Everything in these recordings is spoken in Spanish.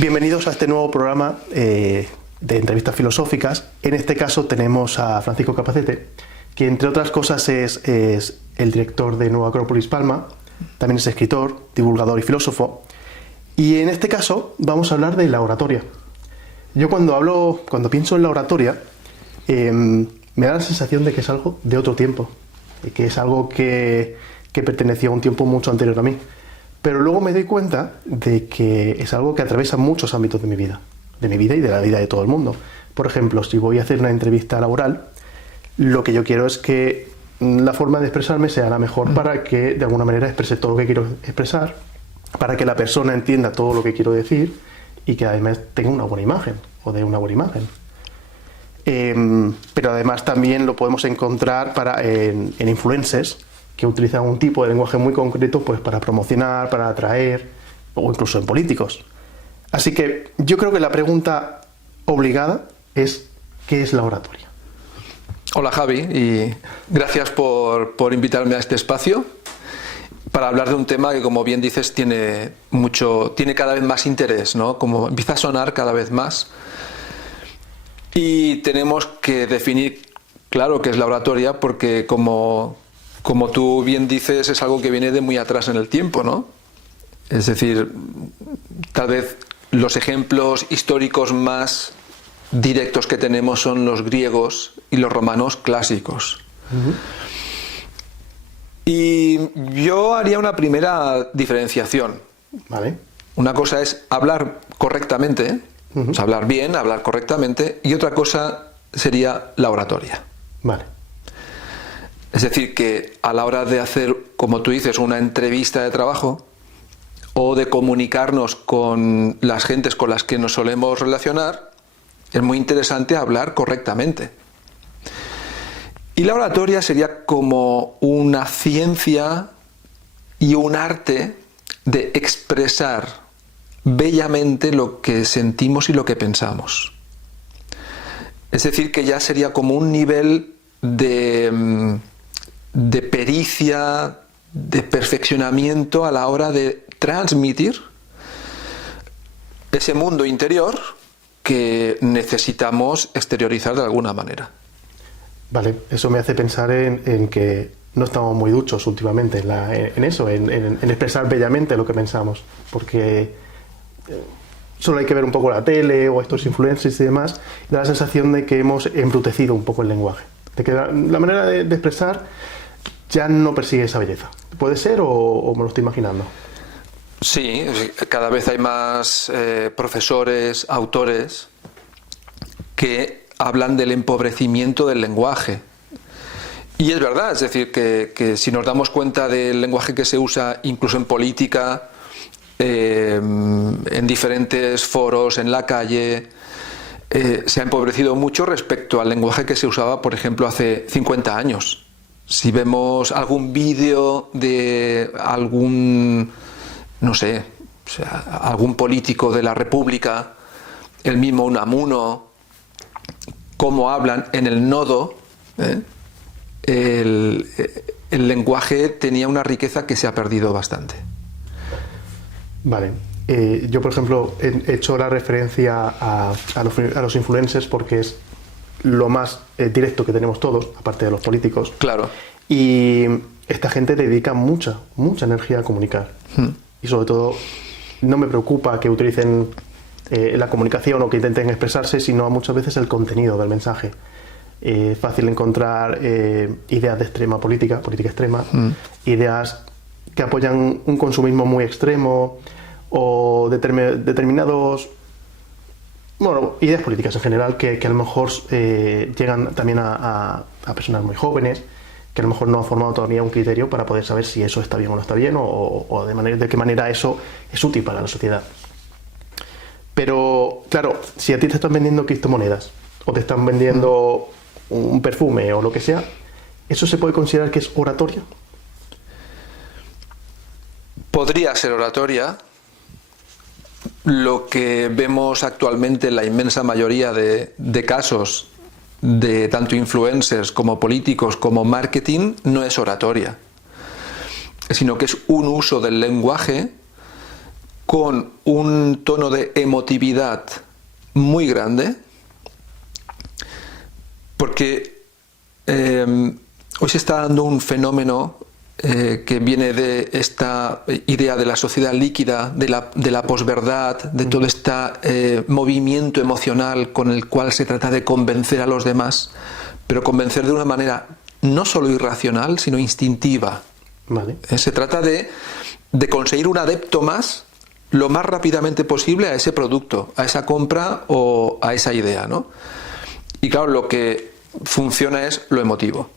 Bienvenidos a este nuevo programa de entrevistas filosóficas. En este caso tenemos a Francisco Capacete, que entre otras cosas es el director de Nueva Acrópolis Palma, también es escritor, divulgador y filósofo. Y en este caso vamos a hablar de la oratoria. Yo cuando pienso en la oratoria, me da la sensación de que es algo de otro tiempo, que es algo que pertenecía a un tiempo mucho anterior a mí. Pero luego me doy cuenta de que es algo que atraviesa muchos ámbitos de mi vida y de la vida de todo el mundo. Por ejemplo, si voy a hacer una entrevista laboral, lo que yo quiero es que la forma de expresarme sea la mejor para que de alguna manera exprese todo lo que quiero expresar, para que la persona entienda todo lo que quiero decir y que además tenga una buena imagen o dé una buena imagen. Pero además también lo podemos encontrar en influencers que utilizan un tipo de lenguaje muy concreto pues para promocionar, para atraer, o incluso en políticos. Así que yo creo que la pregunta obligada es ¿qué es la oratoria? Hola Javi, y gracias por invitarme a este espacio para hablar de un tema que, como bien dices, tiene cada vez más interés, ¿no? Como empieza a sonar cada vez más. Y tenemos que definir, claro, qué es la oratoria, porque como tú bien dices, es algo que viene de muy atrás en el tiempo, ¿no? Es decir, tal vez los ejemplos históricos más directos que tenemos son los griegos y los romanos clásicos. Uh-huh. Y yo haría una primera diferenciación. Vale. Una cosa es hablar correctamente, uh-huh, o sea, hablar bien, hablar correctamente, y otra cosa sería la oratoria. Vale. Es decir, que a la hora de hacer, como tú dices, una entrevista de trabajo o de comunicarnos con las gentes con las que nos solemos relacionar, es muy interesante hablar correctamente. Y la oratoria sería como una ciencia y un arte de expresar bellamente lo que sentimos y lo que pensamos. Es decir, que ya sería como un nivel de pericia, de perfeccionamiento a la hora de transmitir ese mundo interior que necesitamos exteriorizar de alguna manera. Vale, eso me hace pensar en que no estamos muy duchos últimamente en expresar bellamente lo que pensamos, porque solo hay que ver un poco la tele o estos influencers y demás, y da la sensación de que hemos embrutecido un poco el lenguaje, de que la manera de expresar ya no persigue esa belleza. ¿Puede ser o me lo estoy imaginando? Sí, cada vez hay más profesores, autores que hablan del empobrecimiento del lenguaje. Y es verdad, es decir, que si nos damos cuenta del lenguaje que se usa incluso en política, en diferentes foros, en la calle, se ha empobrecido mucho respecto al lenguaje que se usaba, por ejemplo, hace 50 años. Si vemos algún vídeo de algún político de la República, el mismo Unamuno, cómo hablan en el nodo, el lenguaje tenía una riqueza que se ha perdido bastante. Vale. Yo, por ejemplo, he hecho la referencia a los influencers porque es lo más directo que tenemos todos, aparte de los políticos. Claro. Y esta gente dedica mucha energía a comunicar. Y sobre todo, no me preocupa que utilicen la comunicación o que intenten expresarse, sino muchas veces el contenido del mensaje. Es fácil encontrar ideas de extrema política extrema, ideas que apoyan un consumismo muy extremo o determinados... Bueno, ideas políticas en general que a lo mejor llegan también a personas muy jóvenes que a lo mejor no han formado todavía un criterio para poder saber si eso está bien o no está bien o de qué manera eso es útil para la sociedad. Pero, claro, si a ti te están vendiendo criptomonedas o te están vendiendo un perfume o lo que sea, ¿eso se puede considerar que es oratoria? Podría ser oratoria. Lo que vemos actualmente en la inmensa mayoría de casos de tanto influencers como políticos como marketing no es oratoria, sino que es un uso del lenguaje con un tono de emotividad muy grande, porque hoy se está dando un fenómeno que viene de esta idea de la sociedad líquida, de la posverdad, de todo este movimiento emocional con el cual se trata de convencer a los demás, pero convencer de una manera no solo irracional, sino instintiva. Vale. Se trata de conseguir un adepto más lo más rápidamente posible a ese producto, a esa compra o a esa idea, ¿no? Y claro, lo que funciona es lo emotivo.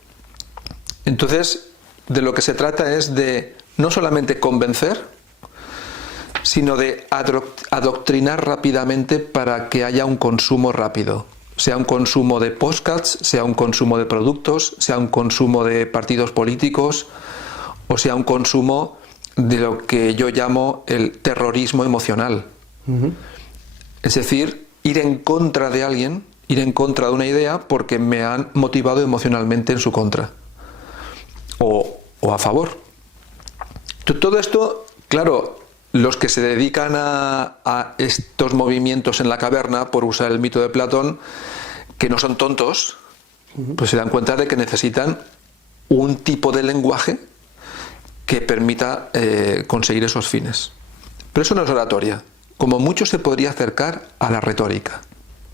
Entonces, de lo que se trata es de no solamente convencer, sino de adoctrinar rápidamente para que haya un consumo rápido. Sea un consumo de podcasts, sea un consumo de productos, sea un consumo de partidos políticos, o sea un consumo de lo que yo llamo el terrorismo emocional. Es decir, ir en contra de alguien, ir en contra de una idea porque me han motivado emocionalmente en su contra. O a favor. Todo esto, claro, los que se dedican a estos movimientos en la caverna, por usar el mito de Platón, que no son tontos, pues se dan cuenta de que necesitan un tipo de lenguaje que permita conseguir esos fines. Pero eso no es oratoria. Como mucho se podría acercar a la retórica.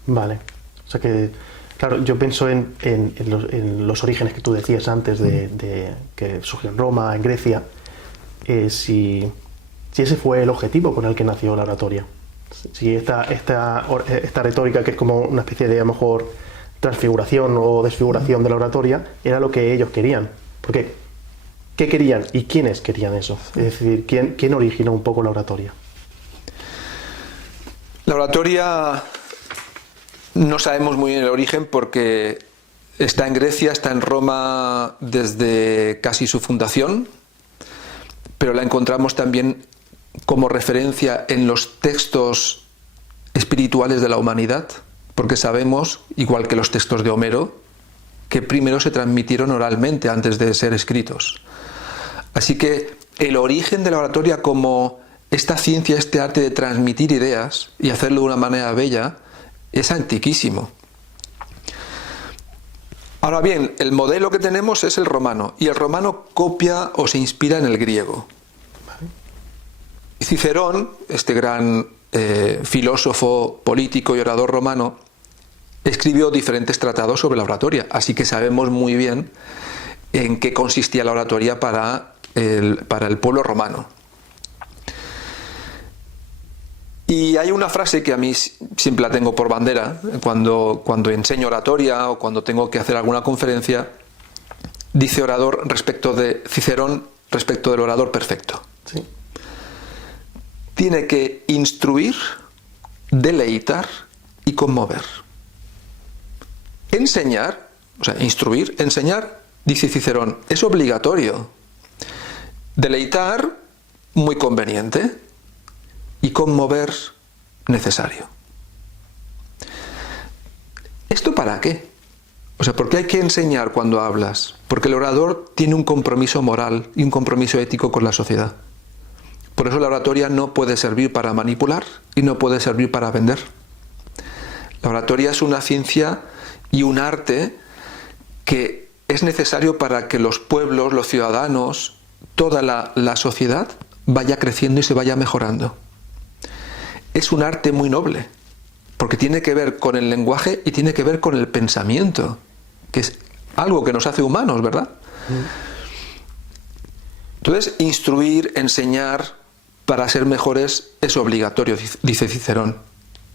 Vale. O sea que, claro, yo pienso en los orígenes que tú decías antes de que surgió en Roma, en Grecia, si ese fue el objetivo con el que nació la oratoria. Si esta retórica, que es como una especie de, a lo mejor, transfiguración o desfiguración de la oratoria, era lo que ellos querían. Porque, ¿qué querían y quiénes querían eso? Es decir, ¿quién originó un poco la oratoria? La oratoria no sabemos muy bien el origen porque está en Grecia, está en Roma desde casi su fundación, pero la encontramos también como referencia en los textos espirituales de la humanidad, porque sabemos, igual que los textos de Homero, que primero se transmitieron oralmente antes de ser escritos. Así que el origen de la oratoria como esta ciencia, este arte de transmitir ideas y hacerlo de una manera bella, es antiquísimo. Ahora bien, el modelo que tenemos es el romano, y el romano copia o se inspira en el griego. Cicerón, este gran filósofo, político y orador romano, escribió diferentes tratados sobre la oratoria, así que sabemos muy bien en qué consistía la oratoria para el pueblo romano. Y hay una frase que a mí siempre la tengo por bandera, cuando enseño oratoria o cuando tengo que hacer alguna conferencia, dice orador respecto de Cicerón, respecto del orador perfecto. Sí. Tiene que instruir, deleitar y conmover. Enseñar, o sea, instruir, enseñar, dice Cicerón, es obligatorio. Deleitar, muy conveniente. Y conmover, necesario. ¿Esto para qué? O sea, ¿por qué hay que enseñar cuando hablas? Porque el orador tiene un compromiso moral y un compromiso ético con la sociedad. Por eso la oratoria no puede servir para manipular y no puede servir para vender. La oratoria es una ciencia y un arte que es necesario para que los pueblos, los ciudadanos, toda la sociedad vaya creciendo y se vaya mejorando. Es un arte muy noble, porque tiene que ver con el lenguaje y tiene que ver con el pensamiento, que es algo que nos hace humanos, ¿verdad? Entonces, instruir, enseñar para ser mejores es obligatorio, dice Cicerón.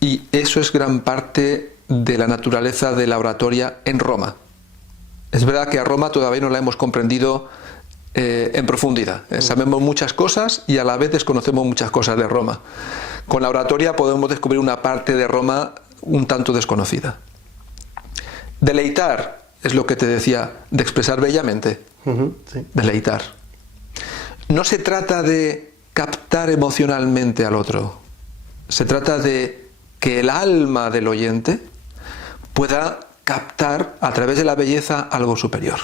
Y eso es gran parte de la naturaleza de la oratoria en Roma. Es verdad que a Roma todavía no la hemos comprendido en profundidad. Sabemos muchas cosas y a la vez desconocemos muchas cosas de Roma. Con la oratoria podemos descubrir una parte de Roma un tanto desconocida. Deleitar es lo que te decía, de expresar bellamente. Sí. Deleitar. No se trata de captar emocionalmente al otro. Se trata de que el alma del oyente pueda captar a través de la belleza algo superior.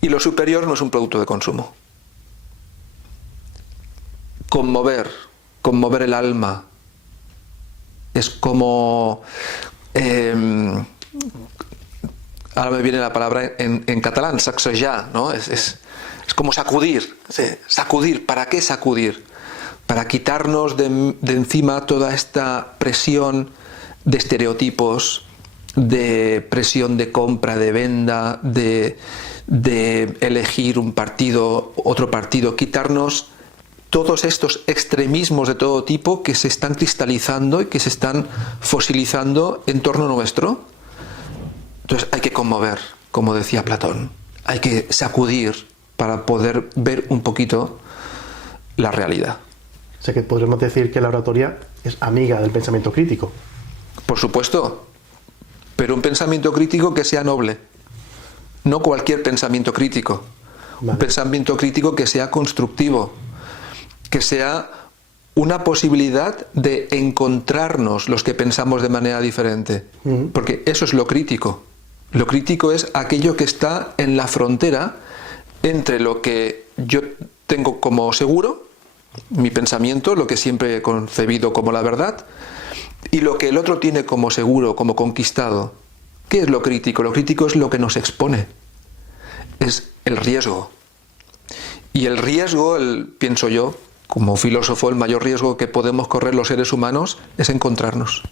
Y lo superior no es un producto de consumo. conmover el alma. Es como... ahora me viene la palabra en catalán, sacsejar, ¿no? Es como sacudir. Sacudir. ¿Para qué sacudir? Para quitarnos de encima toda esta presión de estereotipos, de presión de compra, de venda, de elegir un partido, otro partido, quitarnos todos estos extremismos de todo tipo que se están cristalizando y que se están fosilizando en torno nuestro. Entonces hay que conmover, como decía Platón, hay que sacudir para poder ver un poquito la realidad. O sea que podríamos decir que la oratoria es amiga del pensamiento crítico. Por supuesto, pero un pensamiento crítico que sea noble, no cualquier pensamiento crítico. Vale. Un pensamiento crítico que sea constructivo, que sea una posibilidad de encontrarnos los que pensamos de manera diferente, porque eso es lo crítico. Lo crítico es aquello que está en la frontera entre lo que yo tengo como seguro, mi pensamiento, lo que siempre he concebido como la verdad, y lo que el otro tiene como seguro, como conquistado. ¿Qué es lo crítico? Lo crítico es lo que nos expone, es el riesgo. Y el riesgo, pienso yo, como filósofo, el mayor riesgo que podemos correr los seres humanos es encontrarnos.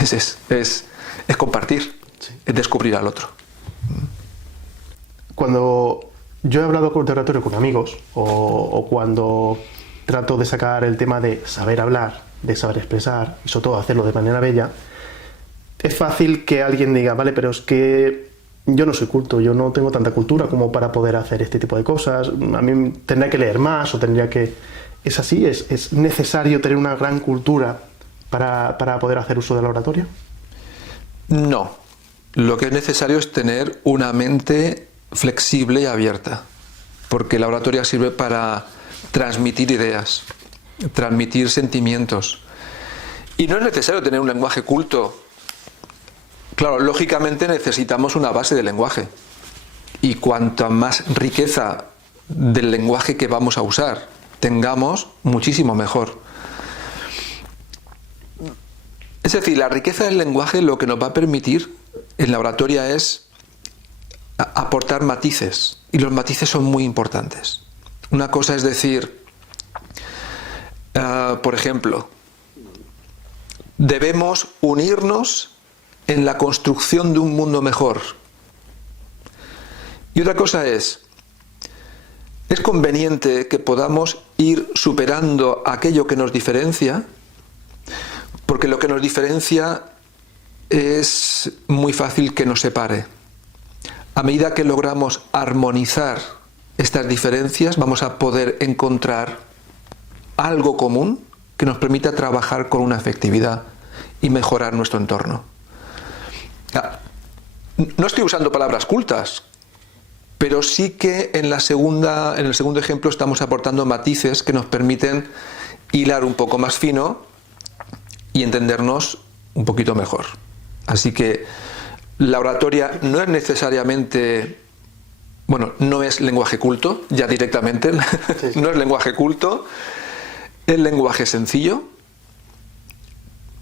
Es compartir, sí. Es descubrir al otro. Cuando yo he hablado de oratoria con amigos, o cuando trato de sacar el tema de saber hablar, de saber expresar, y sobre todo hacerlo de manera bella, es fácil que alguien diga, vale, pero es que yo no soy culto, yo no tengo tanta cultura como para poder hacer este tipo de cosas, a mí tendría que leer más o tendría que... ¿Es así? ¿Es necesario tener una gran cultura para poder hacer uso de la oratoria? No, lo que es necesario es tener una mente flexible y abierta, porque la oratoria sirve para transmitir ideas, transmitir sentimientos, y no es necesario tener un lenguaje culto. Claro, lógicamente necesitamos una base de lenguaje, y cuanta más riqueza del lenguaje que vamos a usar tengamos, muchísimo mejor. Es decir, la riqueza del lenguaje lo que nos va a permitir en la oratoria es aportar matices, y los matices son muy importantes. Una cosa es decir, por ejemplo, debemos unirnos en la construcción de un mundo mejor. Y otra cosa es conveniente que podamos ir superando aquello que nos diferencia, porque lo que nos diferencia es muy fácil que nos separe. A medida que logramos armonizar estas diferencias, vamos a poder encontrar algo común que nos permita trabajar con una efectividad y mejorar nuestro entorno. No estoy usando palabras cultas, pero sí que en el segundo ejemplo estamos aportando matices que nos permiten hilar un poco más fino y entendernos un poquito mejor. Así que la oratoria no es necesariamente, no es lenguaje culto, ya directamente, sí. No es lenguaje culto, es lenguaje sencillo.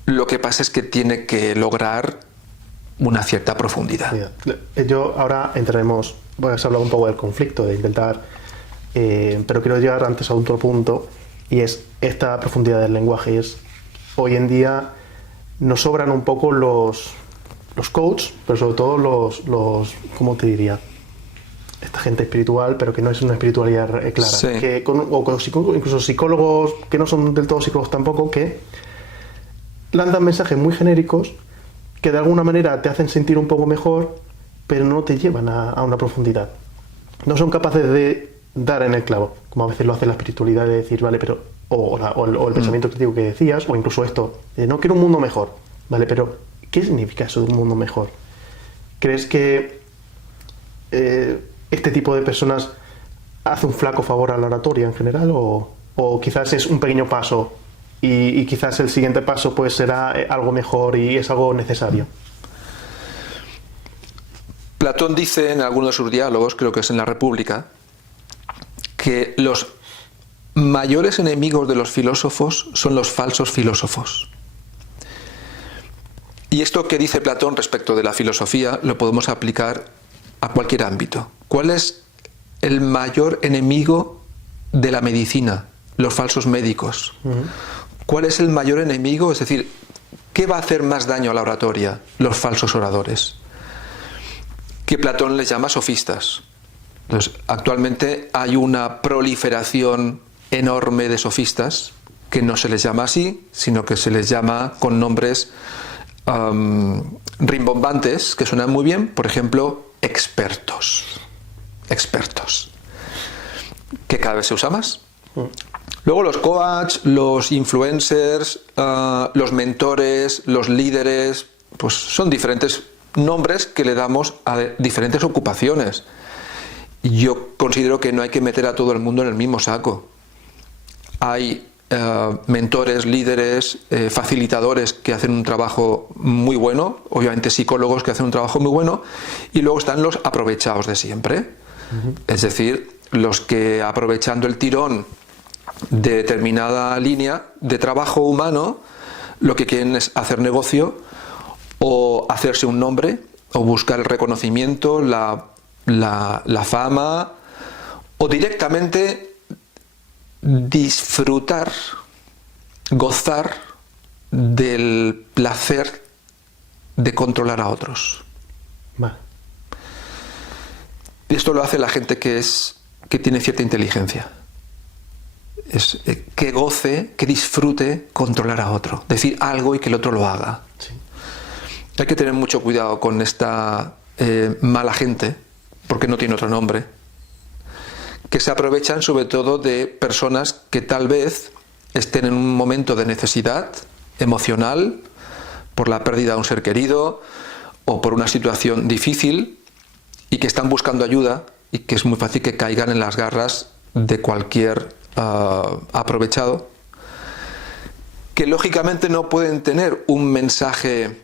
Lo que pasa es que tiene que lograr una cierta profundidad. Yo ahora entraremos, has hablado un poco del conflicto, de intentar, pero quiero llegar antes a otro punto, y es esta profundidad del lenguaje. Hoy en día nos sobran un poco los coaches, pero sobre todo los ¿cómo te diría? Esta gente espiritual, pero que no es una espiritualidad clara. Sí. Incluso psicólogos que no son del todo psicólogos tampoco, que lanzan mensajes muy genéricos que de alguna manera te hacen sentir un poco mejor, pero no te llevan a una profundidad. No son capaces de dar en el clavo, como a veces lo hace la espiritualidad, de decir, vale, pero o el pensamiento crítico que decías, o incluso esto, de no quiero un mundo mejor, vale, pero ¿qué significa eso de un mundo mejor? ¿Crees que este tipo de personas hace un flaco favor a la oratoria en general, o quizás es un pequeño paso y quizás el siguiente paso pues será algo mejor y es algo necesario? Platón dice en algunos de sus diálogos, creo que es en la República, que los mayores enemigos de los filósofos son los falsos filósofos. Y esto que dice Platón respecto de la filosofía lo podemos aplicar a cualquier ámbito. ¿Cuál es el mayor enemigo de la medicina? Los falsos médicos. ¿Cuál es el mayor enemigo? Es decir, ¿qué va a hacer más daño a la oratoria? Los falsos oradores, que Platón les llama sofistas. Entonces, actualmente hay una proliferación enorme de sofistas, que no se les llama así, sino que se les llama con nombres rimbombantes, que suenan muy bien, por ejemplo, expertos, que cada vez se usa más. Luego los coach, los influencers, los mentores, los líderes, pues son diferentes nombres que le damos a diferentes ocupaciones. Yo considero que no hay que meter a todo el mundo en el mismo saco. Hay mentores, líderes, facilitadores que hacen un trabajo muy bueno, obviamente psicólogos que hacen un trabajo muy bueno, y luego están los aprovechados de siempre. Es decir, los que aprovechando el tirón de determinada línea de trabajo humano, lo que quieren es hacer negocio o hacerse un nombre o buscar el reconocimiento, la fama, o directamente disfrutar, gozar del placer de controlar a otros. Vale. Esto lo hace la gente que tiene cierta inteligencia. Es que goce, que disfrute controlar a otro, decir algo y que el otro lo haga. Sí. Hay que tener mucho cuidado con esta mala gente, porque no tiene otro nombre, que se aprovechan sobre todo de personas que tal vez estén en un momento de necesidad emocional, por la pérdida de un ser querido o por una situación difícil, y que están buscando ayuda y que es muy fácil que caigan en las garras de cualquier aprovechado, que lógicamente no pueden tener un mensaje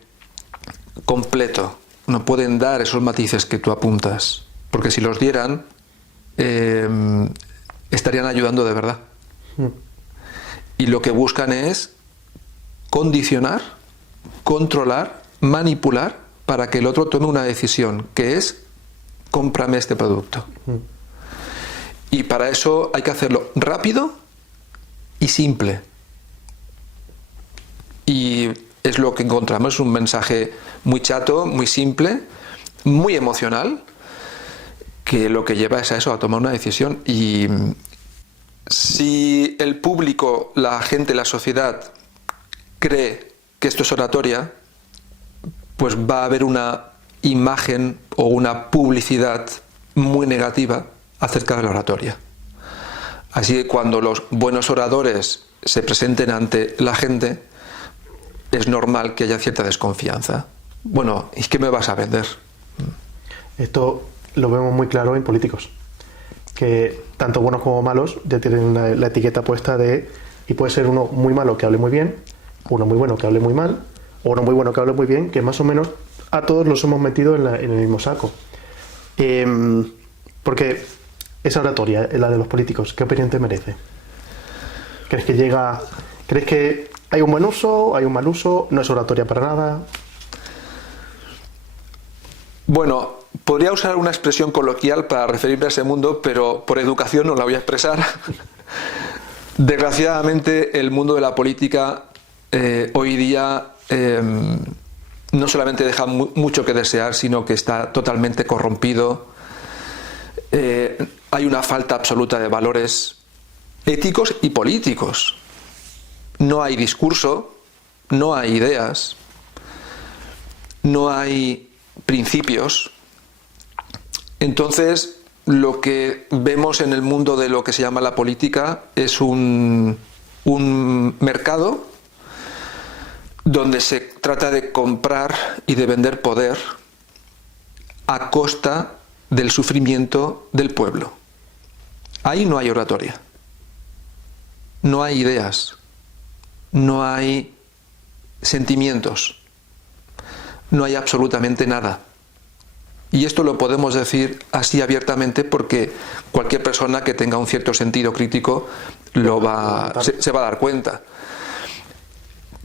completo, no pueden dar esos matices que tú apuntas, porque si los dieran estarían ayudando de verdad. Y lo que buscan es condicionar, controlar, manipular para que el otro tome una decisión, que es cómprame este producto. Y para eso hay que hacerlo rápido y simple. Y es lo que encontramos, un mensaje muy chato, muy simple, muy emocional, que lo que lleva es a eso, a tomar una decisión. Y si el público, la gente, la sociedad cree que esto es oratoria, pues va a haber una imagen o una publicidad muy negativa acerca de la oratoria. Así que cuando los buenos oradores se presenten ante la gente, es normal que haya cierta desconfianza. Bueno, ¿y qué me vas a vender? Esto lo vemos muy claro en políticos, que tanto buenos como malos ya tienen la etiqueta puesta de, y puede ser uno muy malo que hable muy bien, uno muy bueno que hable muy mal, o uno muy bueno que hable muy bien, que más o menos a todos los hemos metido en el mismo saco. Porque esa oratoria, la de los políticos, ¿qué opinión te merece? ¿Crees que hay un buen uso, hay un mal uso, no es oratoria para nada? Bueno, podría usar una expresión coloquial para referirme a ese mundo, pero por educación no la voy a expresar. Desgraciadamente, el mundo de la política hoy día no solamente deja mucho que desear, sino que está totalmente corrompido. Hay una falta absoluta de valores éticos y políticos. No hay discurso, no hay ideas, no hay principios. Entonces, lo que vemos en el mundo de lo que se llama la política es un mercado donde se trata de comprar y de vender poder a costa del sufrimiento del pueblo. Ahí no hay oratoria, no hay ideas, no hay sentimientos, no hay absolutamente nada. Y esto lo podemos decir así abiertamente porque cualquier persona que tenga un cierto sentido crítico se va a dar cuenta.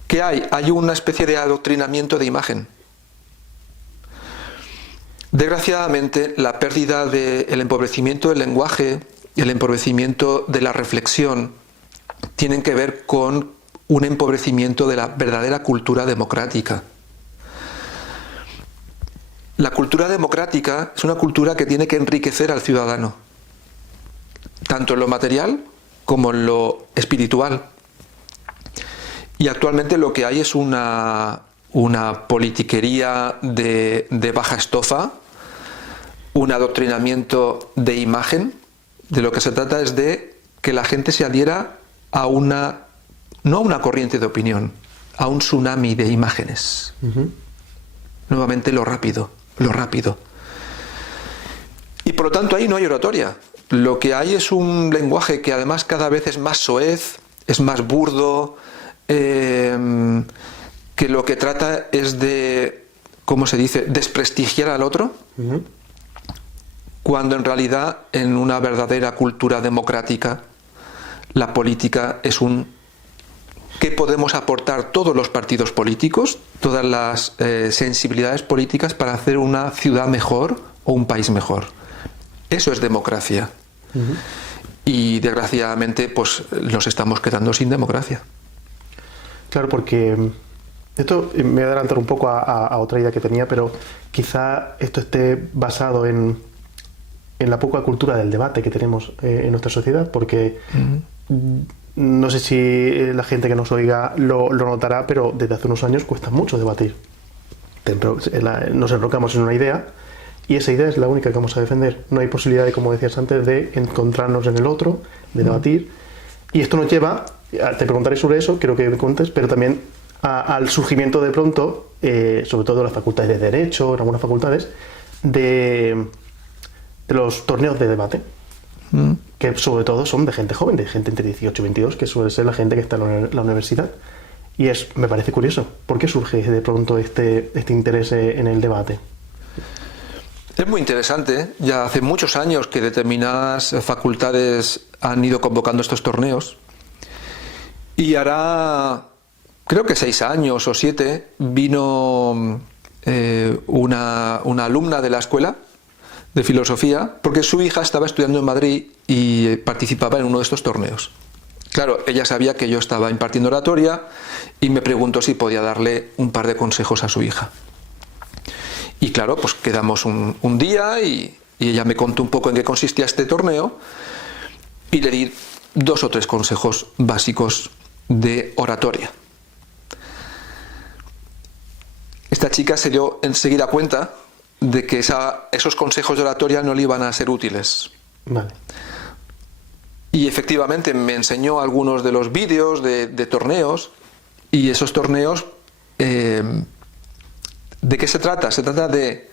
¿Qué hay? Hay una especie de adoctrinamiento de imagen. Desgraciadamente, la pérdida del empobrecimiento del lenguaje y el empobrecimiento de la reflexión tienen que ver con un empobrecimiento de la verdadera cultura democrática. La cultura democrática es una cultura que tiene que enriquecer al ciudadano, tanto en lo material como en lo espiritual. Y actualmente lo que hay es una politiquería de baja estofa, un adoctrinamiento de imagen. De lo que se trata es de que la gente se adhiera a no a una corriente de opinión, a un tsunami de imágenes. Nuevamente lo rápido. Y por lo tanto ahí no hay oratoria. Lo que hay es un lenguaje que además cada vez es más soez, es más burdo, que lo que trata es de, ¿cómo se dice?, desprestigiar al otro, cuando en realidad en una verdadera cultura democrática la política es ¿qué podemos aportar todos los partidos políticos, todas las sensibilidades políticas para hacer una ciudad mejor o un país mejor? Eso es democracia. Y desgraciadamente pues nos estamos quedando sin democracia. Claro, porque esto me voy a adelantar un poco a otra idea que tenía, pero quizá esto esté basado en la poca cultura del debate que tenemos en nuestra sociedad, porque no sé si la gente que nos oiga lo notará, pero desde hace unos años cuesta mucho debatir. Nos enrocamos en una idea y esa idea es la única que vamos a defender. No hay posibilidad de, como decías antes, de encontrarnos en el otro, de debatir. Y esto nos lleva, te preguntaré sobre eso, quiero que me cuentes, pero también al surgimiento de pronto, sobre todo en las facultades de Derecho, en algunas facultades, de los torneos de debate, que sobre todo son de gente joven, de gente entre 18 y 22, que suele ser la gente que está en la universidad. Y me parece curioso. ¿Por qué surge de pronto este interés en el debate? Es muy interesante. Ya hace muchos años que determinadas facultades han ido convocando estos torneos. Y hará, creo que 6 años o 7, vino una alumna de la escuela de filosofía, porque su hija estaba estudiando en Madrid y participaba en uno de estos torneos. Claro, ella sabía que yo estaba impartiendo oratoria y me preguntó si podía darle un par de consejos a su hija. Y claro, pues quedamos un día y ella me contó un poco en qué consistía este torneo y le di 2 o 3 consejos básicos de oratoria. Esta chica se dio enseguida cuenta de que esos consejos de oratoria no le iban a ser útiles. Vale. Y efectivamente me enseñó algunos de los vídeos de torneos, y esos torneos, ¿de qué se trata? Se trata de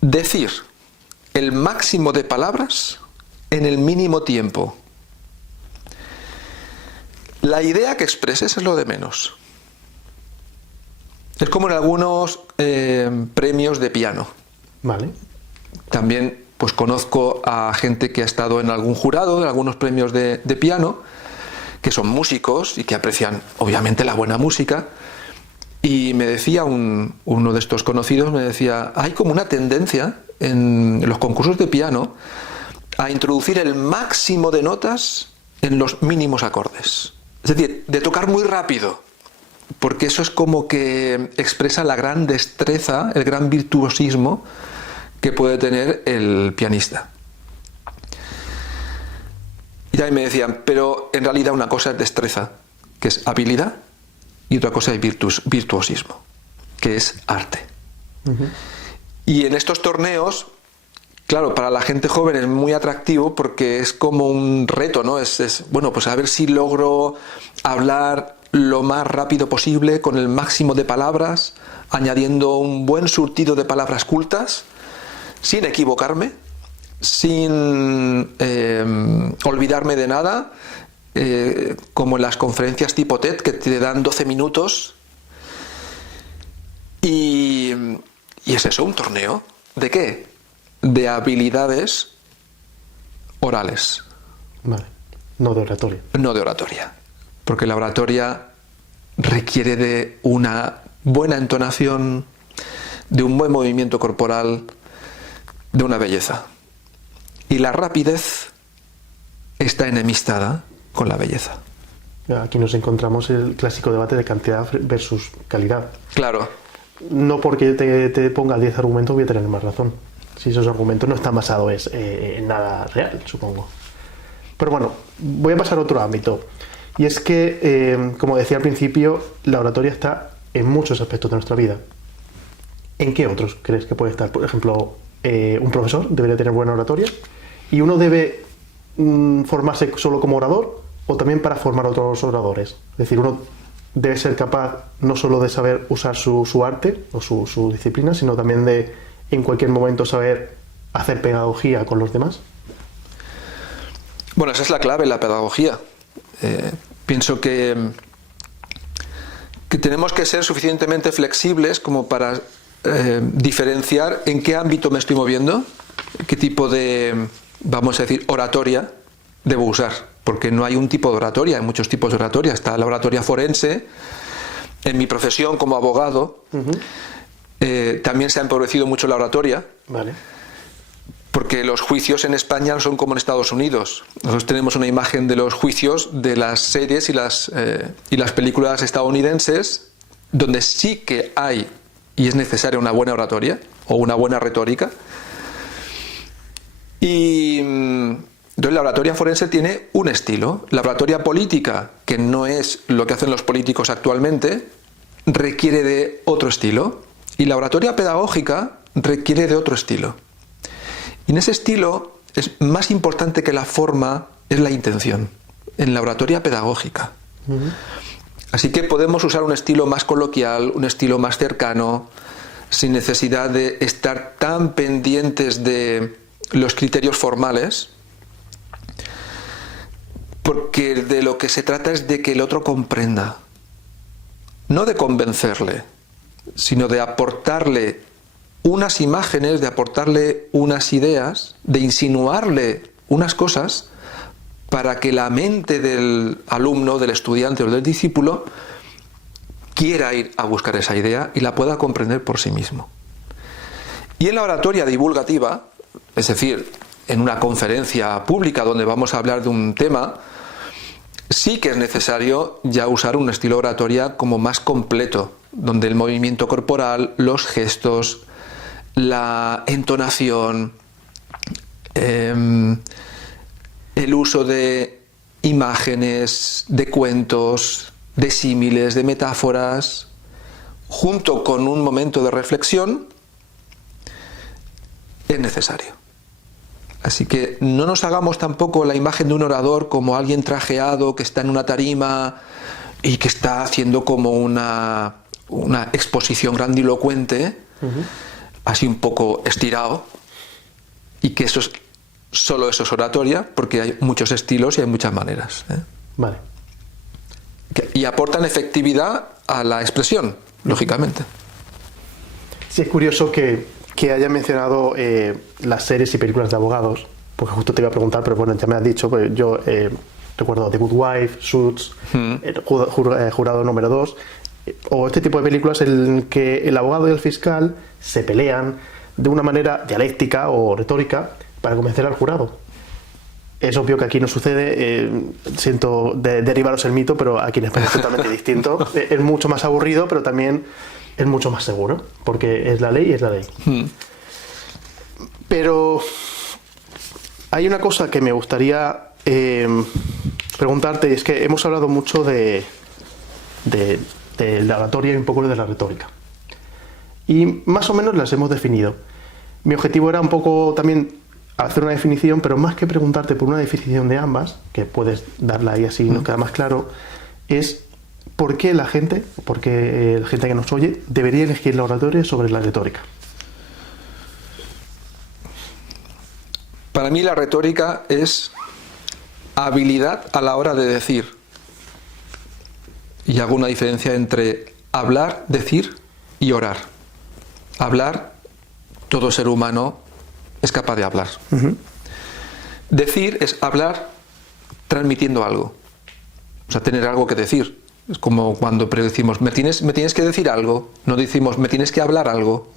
decir el máximo de palabras en el mínimo tiempo. La idea que expreses es lo de menos. Es como en algunos premios de piano. Vale. También pues conozco a gente que ha estado en algún jurado de algunos premios de piano, que son músicos y que aprecian obviamente la buena música. Y me decía uno de estos conocidos, me decía, hay como una tendencia en los concursos de piano a introducir el máximo de notas en los mínimos acordes. Es decir, de tocar muy rápido, porque eso es como que expresa la gran destreza, el gran virtuosismo que puede tener el pianista. Y también me decían, pero en realidad una cosa es destreza, que es habilidad, y otra cosa es virtuosismo, que es arte. Y en estos torneos, claro, para la gente joven es muy atractivo porque es como un reto, ¿no? Bueno, pues a ver si logro hablar lo más rápido posible, con el máximo de palabras, añadiendo un buen surtido de palabras cultas, sin equivocarme, sin olvidarme de nada, como en las conferencias tipo TED, que te dan 12 minutos. Y es eso, un torneo. ¿De qué? De habilidades orales. Vale. No de oratoria. No de oratoria. Porque la oratoria requiere de una buena entonación, de un buen movimiento corporal, de una belleza. Y la rapidez está enemistada con la belleza. Aquí nos encontramos el clásico debate de cantidad versus calidad. Claro. No porque te ponga 10 argumentos voy a tener más razón. Si esos argumentos no están basados en nada real, supongo. Pero bueno, voy a pasar a otro ámbito. Y es que, como decía al principio, la oratoria está en muchos aspectos de nuestra vida. ¿En qué otros crees que puede estar? Por ejemplo, un profesor debería tener buena oratoria. ¿Y uno debe formarse solo como orador o también para formar a otros oradores? Es decir, uno debe ser capaz no solo de saber usar su arte o su disciplina, sino también de en cualquier momento saber hacer pedagogía con los demás. Bueno, esa es la clave, la pedagogía. Pienso que tenemos que ser suficientemente flexibles como para diferenciar en qué ámbito me estoy moviendo, qué tipo de, vamos a decir, oratoria debo usar. Porque no hay un tipo de oratoria, hay muchos tipos de oratoria. Está la oratoria forense. En mi profesión como abogado, también se ha empobrecido mucho la oratoria. Vale. Porque los juicios en España no son como en Estados Unidos. Nosotros tenemos una imagen de los juicios de las series y las películas estadounidenses, donde sí que hay y es necesaria una buena oratoria o una buena retórica. Y entonces la oratoria forense tiene un estilo. La oratoria política, que no es lo que hacen los políticos actualmente, requiere de otro estilo. Y la oratoria pedagógica requiere de otro estilo. Y en ese estilo es más importante que la forma, es la intención, en la oratoria pedagógica. Así que podemos usar un estilo más coloquial, un estilo más cercano, sin necesidad de estar tan pendientes de los criterios formales, porque de lo que se trata es de que el otro comprenda, no de convencerle, sino de aportarle unas imágenes, de aportarle unas ideas, de insinuarle unas cosas para que la mente del alumno, del estudiante o del discípulo quiera ir a buscar esa idea y la pueda comprender por sí mismo. Y en la oratoria divulgativa, es decir, en una conferencia pública donde vamos a hablar de un tema, sí que es necesario ya usar un estilo de oratoria como más completo, donde el movimiento corporal, los gestos, la entonación, el uso de imágenes, de cuentos, de símiles, de metáforas, junto con un momento de reflexión, es necesario. Así que no nos hagamos tampoco la imagen de un orador como alguien trajeado que está en una tarima y que está haciendo como una exposición grandilocuente, así un poco estirado, y que solo eso es oratoria, porque hay muchos estilos y hay muchas maneras. Vale. Y aportan efectividad a la expresión, lógicamente. Sí, es curioso que haya mencionado las series y películas de abogados, porque justo te iba a preguntar, pero bueno, ya me has dicho, pues yo recuerdo The Good Wife, Suits, Jurado número 2, o este tipo de películas en que el abogado y el fiscal se pelean de una manera dialéctica o retórica para convencer al jurado. Es obvio que aquí no sucede, siento derivaros el mito, pero aquí en España es totalmente distinto. Es mucho más aburrido, pero también es mucho más seguro, porque es la ley y es la ley. Pero hay una cosa que me gustaría preguntarte, y es que hemos hablado mucho de la oratoria y un poco de la retórica. Y más o menos las hemos definido. Mi objetivo era un poco también hacer una definición, pero más que preguntarte por una definición de ambas, que puedes darla ahí así nos queda más claro, es por qué la gente que nos oye debería elegir la oratoria sobre la retórica. Para mí la retórica es habilidad a la hora de decir. Y hago una diferencia entre hablar, decir y orar. Hablar, todo ser humano es capaz de hablar. Decir es hablar transmitiendo algo. O sea, tener algo que decir. Es como cuando decimos, me tienes que decir algo. No decimos, me tienes que hablar algo.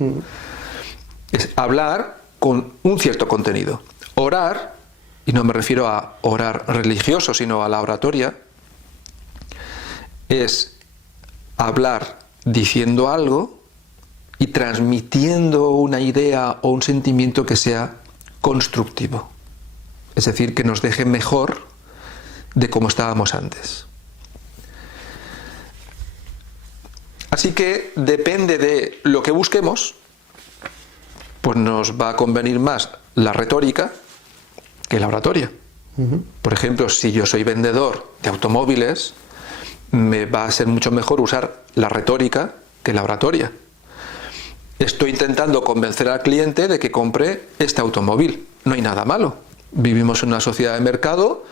Es hablar con un cierto contenido. Orar, y no me refiero a orar religioso, sino a la oratoria, es hablar diciendo algo y transmitiendo una idea o un sentimiento que sea constructivo. Es decir, que nos deje mejor de cómo estábamos antes. Así que depende de lo que busquemos, pues nos va a convenir más la retórica que la oratoria. Por ejemplo, si yo soy vendedor de automóviles, me va a ser mucho mejor usar la retórica que la oratoria. Estoy intentando convencer al cliente de que compre este automóvil. No hay nada malo. Vivimos en una sociedad de mercado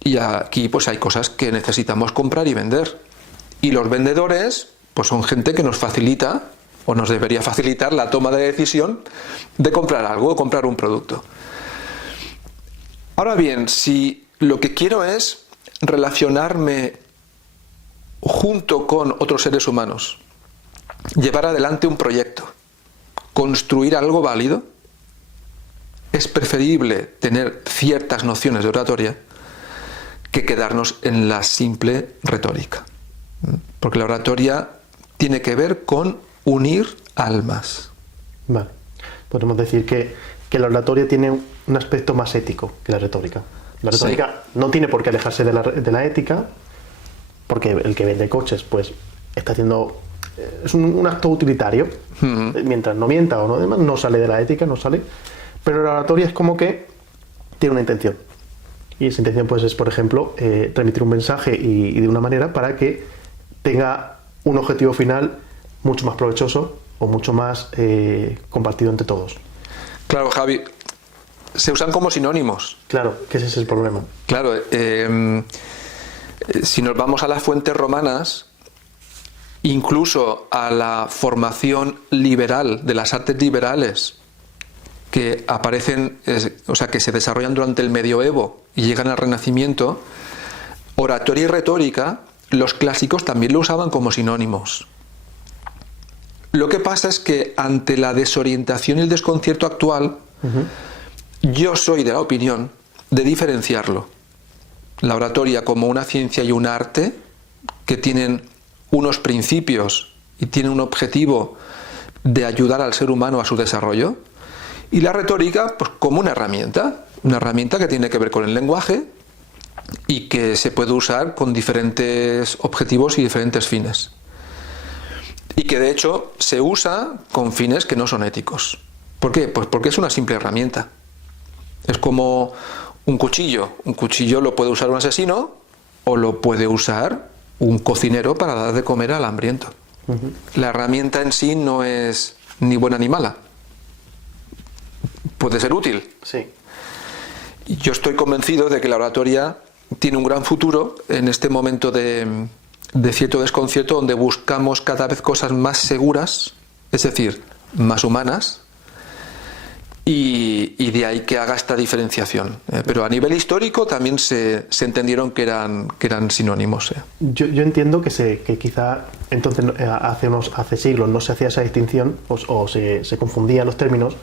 y aquí pues hay cosas que necesitamos comprar y vender. Y los vendedores pues son gente que nos facilita o nos debería facilitar la toma de decisión de comprar algo o comprar un producto. Ahora bien, si lo que quiero es relacionarme junto con otros seres humanos, llevar adelante un proyecto, construir algo válido, es preferible tener ciertas nociones de oratoria que quedarnos en la simple retórica. Porque la oratoria tiene que ver con unir almas. Vale. Podemos decir que la oratoria tiene un aspecto más ético que la retórica. La retórica no tiene por qué alejarse de la ética, porque el que vende coches pues está haciendo... Es un acto utilitario. Mientras no mienta o no demás, no sale de la ética, no sale. Pero la oratoria es como que tiene una intención. Y esa intención pues es, por ejemplo, transmitir un mensaje y de una manera para que tenga un objetivo final mucho más provechoso o mucho más compartido entre todos. Claro, Javi, se usan como sinónimos. Claro, que ese es el problema. Claro, si nos vamos a las fuentes romanas, incluso a la formación liberal, de las artes liberales, que aparecen, o sea, que se desarrollan durante el medioevo y llegan al Renacimiento, oratoria y retórica, los clásicos también lo usaban como sinónimos. Lo que pasa es que ante la desorientación y el desconcierto actual, yo soy de la opinión de diferenciarlo. La oratoria como una ciencia y un arte que tienen unos principios y tienen un objetivo de ayudar al ser humano a su desarrollo, y la retórica pues como una herramienta que tiene que ver con el lenguaje y que se puede usar con diferentes objetivos y diferentes fines. Y que de hecho se usa con fines que no son éticos. ¿Por qué? Pues porque es una simple herramienta. Es como un cuchillo. Un cuchillo lo puede usar un asesino o lo puede usar un cocinero para dar de comer al hambriento. La herramienta en sí no es ni buena ni mala. Puede ser útil. Sí. Yo estoy convencido de que la oratoria tiene un gran futuro en este momento de cierto desconcierto, donde buscamos cada vez cosas más seguras, es decir, más humanas, y de ahí que haga esta diferenciación. Pero a nivel histórico también se entendieron que eran sinónimos. Yo entiendo que quizá entonces hace siglos no se hacía esa distinción o se confundían los términos,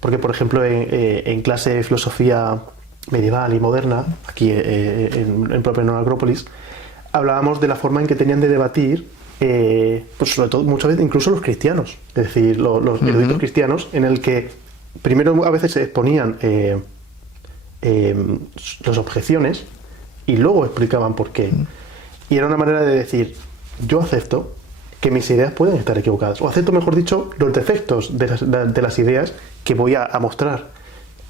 porque por ejemplo en clase de filosofía medieval y moderna, aquí en propio Nueva Acrópolis, hablábamos de la forma en que tenían de debatir, pues sobre todo muchas veces incluso los cristianos, es decir, los eruditos cristianos, en el que primero a veces se exponían las objeciones y luego explicaban por qué. Y era una manera de decir, yo acepto que mis ideas pueden estar equivocadas, o acepto, mejor dicho, los defectos de las ideas que voy a mostrar,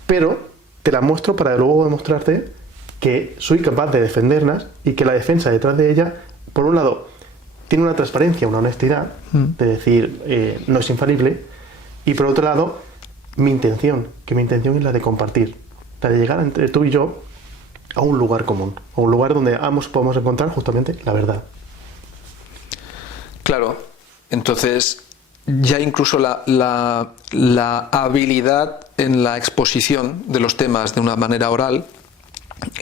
pero te las muestro para luego demostrarte que soy capaz de defenderlas y que la defensa detrás de ella, por un lado, tiene una transparencia, una honestidad, de decir, no es infalible, y por otro lado, mi intención es la de compartir, la de llegar entre tú y yo a un lugar común, a un lugar donde ambos podemos encontrar justamente la verdad. Claro, entonces ya incluso la habilidad en la exposición de los temas de una manera oral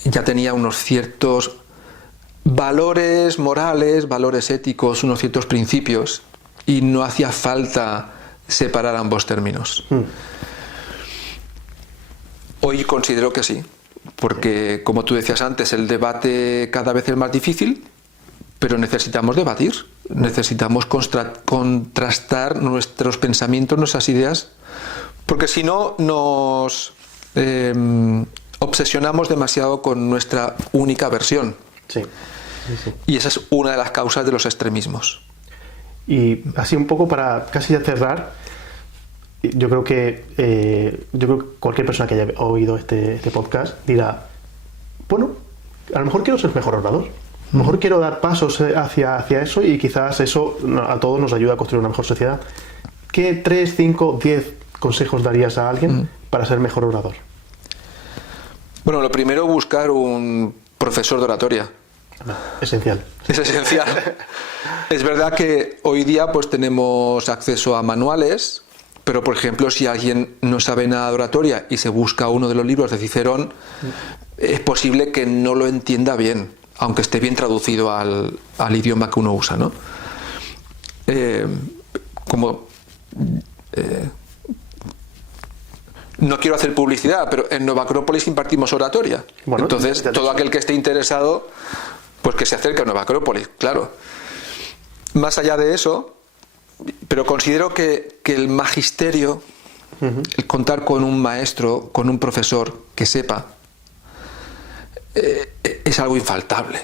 ya tenía unos ciertos valores morales, valores éticos, unos ciertos principios, y no hacía falta separar ambos términos. Hoy considero que sí, porque como tú decías antes, el debate cada vez es más difícil, pero necesitamos debatir, necesitamos contrastar nuestros pensamientos, nuestras ideas, porque si no nos obsesionamos demasiado con nuestra única versión. Sí. Y esa es una de las causas de los extremismos. Y así un poco para casi ya cerrar, yo creo que cualquier persona que haya oído este podcast dirá, bueno, a lo mejor quiero ser mejor orador, a lo mejor quiero dar pasos hacia eso, y quizás eso a todos nos ayuda a construir una mejor sociedad. ¿Qué 3, 5, 10 consejos darías a alguien para ser mejor orador? Bueno, lo primero, buscar un profesor de oratoria. Esencial. Es esencial. Es verdad que hoy día pues tenemos acceso a manuales, pero por ejemplo, si alguien no sabe nada de oratoria y se busca uno de los libros de Cicerón, es posible que no lo entienda bien, aunque esté bien traducido al idioma que uno usa, ¿no? No quiero hacer publicidad, pero en Nueva Acrópolis impartimos oratoria. Bueno, entonces, todo aquel que esté interesado, pues que se acerque a Nueva Acrópolis, claro. Más allá de eso, pero considero que el magisterio, el contar con un maestro, con un profesor que sepa, es algo infaltable.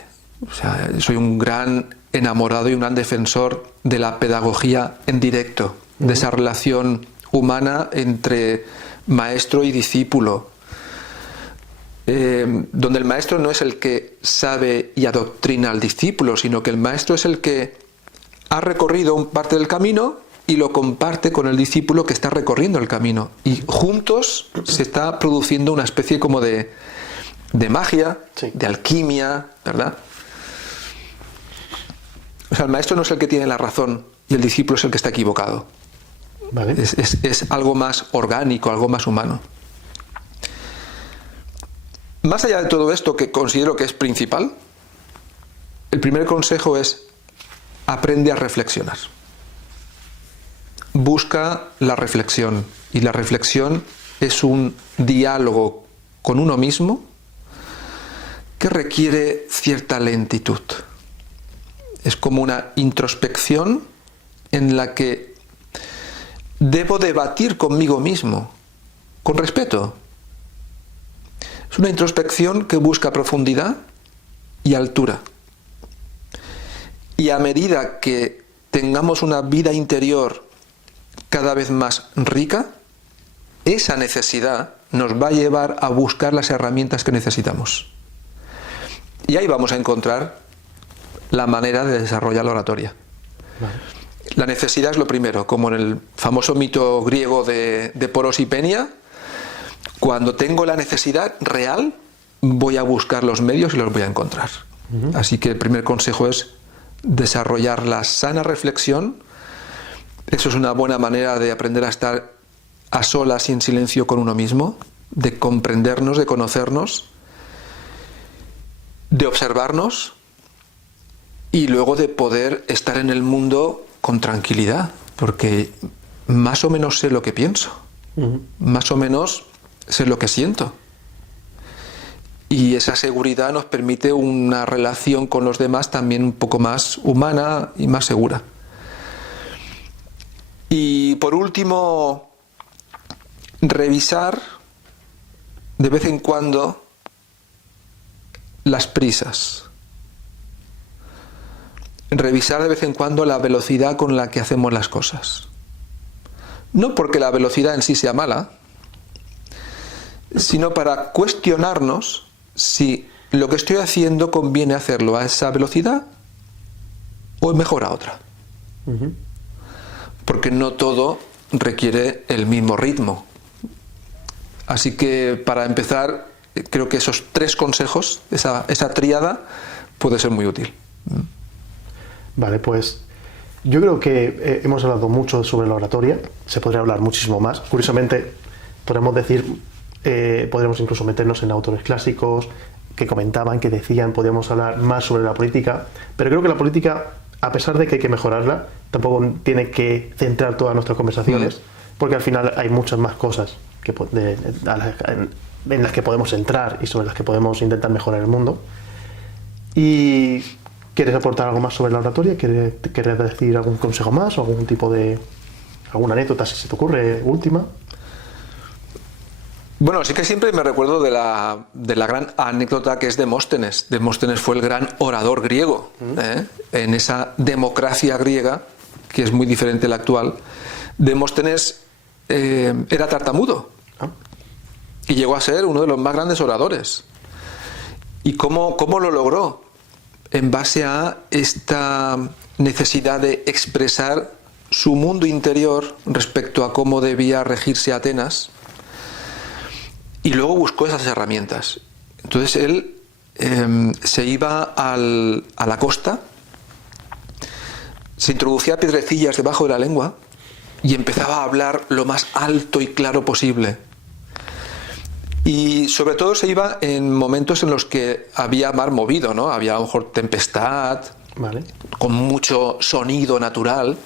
O sea, soy un gran enamorado y un gran defensor de la pedagogía en directo, de esa relación humana entre maestro y discípulo, donde el maestro no es el que sabe y adoctrina al discípulo, sino que el maestro es el que ha recorrido un parte del camino y lo comparte con el discípulo que está recorriendo el camino, y juntos se está produciendo una especie como de magia, sí, de alquimia, ¿verdad? O sea, el maestro no es el que tiene la razón y el discípulo es el que está equivocado. Vale. Es algo más orgánico, algo más humano. Más allá de todo esto, que considero que es principal, el primer consejo es: aprende a reflexionar. Busca la reflexión, y la reflexión es un diálogo con uno mismo que requiere cierta lentitud. Es como una introspección en la que debo debatir conmigo mismo, con respeto. Es una introspección que busca profundidad y altura. Y a medida que tengamos una vida interior cada vez más rica, esa necesidad nos va a llevar a buscar las herramientas que necesitamos. Y ahí vamos a encontrar la manera de desarrollar la oratoria. Vale. La necesidad es lo primero, como en el famoso mito griego de Poros y Penia. Cuando tengo la necesidad real, voy a buscar los medios y los voy a encontrar. Así que el primer consejo es desarrollar la sana reflexión. Eso es una buena manera de aprender a estar a solas y en silencio con uno mismo, de comprendernos, de conocernos, de observarnos, y luego de poder estar en el mundo con tranquilidad, porque más o menos sé lo que pienso, más o menos sé lo que siento. Y esa seguridad nos permite una relación con los demás también un poco más humana y más segura. Y por último, revisar de vez en cuando las prisas. Revisar de vez en cuando la velocidad con la que hacemos las cosas. No porque la velocidad en sí sea mala, sino para cuestionarnos si lo que estoy haciendo conviene hacerlo a esa velocidad o es mejor a otra. Porque no todo requiere el mismo ritmo. Así que para empezar, creo que esos 3 consejos, esa tríada, puede ser muy útil. Vale, pues yo creo que hemos hablado mucho sobre la oratoria, se podría hablar muchísimo más. Curiosamente, podríamos incluso meternos en autores clásicos, que comentaban, que decían, podíamos hablar más sobre la política, pero creo que la política, a pesar de que hay que mejorarla, tampoco tiene que centrar todas nuestras conversaciones, porque al final hay muchas más cosas en las que podemos entrar y sobre las que podemos intentar mejorar el mundo. ¿Y quieres aportar algo más sobre la oratoria? ¿Quieres decir algún consejo más o algún tipo de... alguna anécdota, si se te ocurre, última? Bueno, sí que siempre me recuerdo de la gran anécdota que es Demóstenes. Demóstenes fue el gran orador griego. En esa democracia griega, que es muy diferente a la actual, Demóstenes era tartamudo y llegó a ser uno de los más grandes oradores. ¿Y cómo lo logró? En base a esta necesidad de expresar su mundo interior respecto a cómo debía regirse Atenas, y luego buscó esas herramientas. Entonces él se iba a la costa, se introducía piedrecillas debajo de la lengua y empezaba a hablar lo más alto y claro posible. Y sobre todo se iba en momentos en los que había mar movido, ¿no? Había a lo mejor tempestad, Vale. con mucho sonido natural,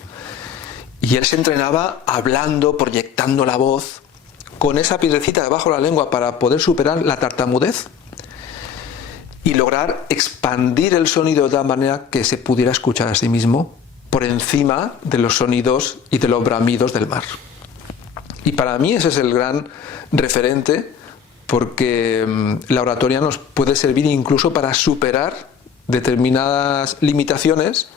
y él se entrenaba hablando, proyectando la voz, con esa piedrecita debajo de la lengua para poder superar la tartamudez y lograr expandir el sonido de tal manera que se pudiera escuchar a sí mismo por encima de los sonidos y de los bramidos del mar. Y para mí ese es el gran referente, porque la oratoria nos puede servir incluso para superar determinadas limitaciones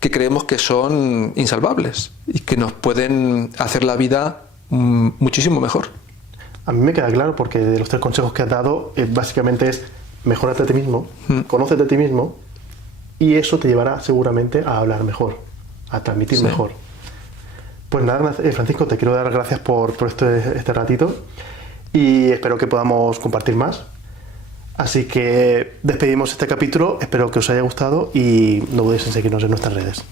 que creemos que son insalvables y que nos pueden hacer la vida muchísimo mejor. A mí me queda claro, porque de los 3 consejos que has dado, básicamente es mejórate a ti mismo, conócete a ti mismo, y eso te llevará seguramente a hablar mejor, a transmitir mejor. Pues nada, Francisco, te quiero dar las gracias por este ratito y espero que podamos compartir más. Así que despedimos este capítulo, espero que os haya gustado y no dudéis en seguirnos en nuestras redes.